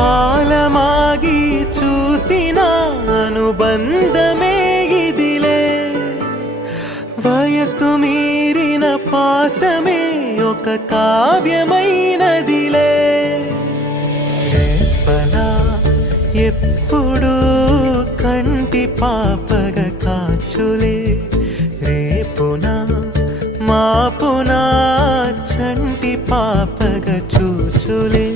కాలమాగి చూసిన అనుబంధమే ఇదిలే వయసు మీరిన పాసమే ఒక కావ్యమైనదిలే రేపలా ఎప్పుడు కంటి పాపగ కాచులే రేపునా మాపునా చంటి పాపగ చూచులే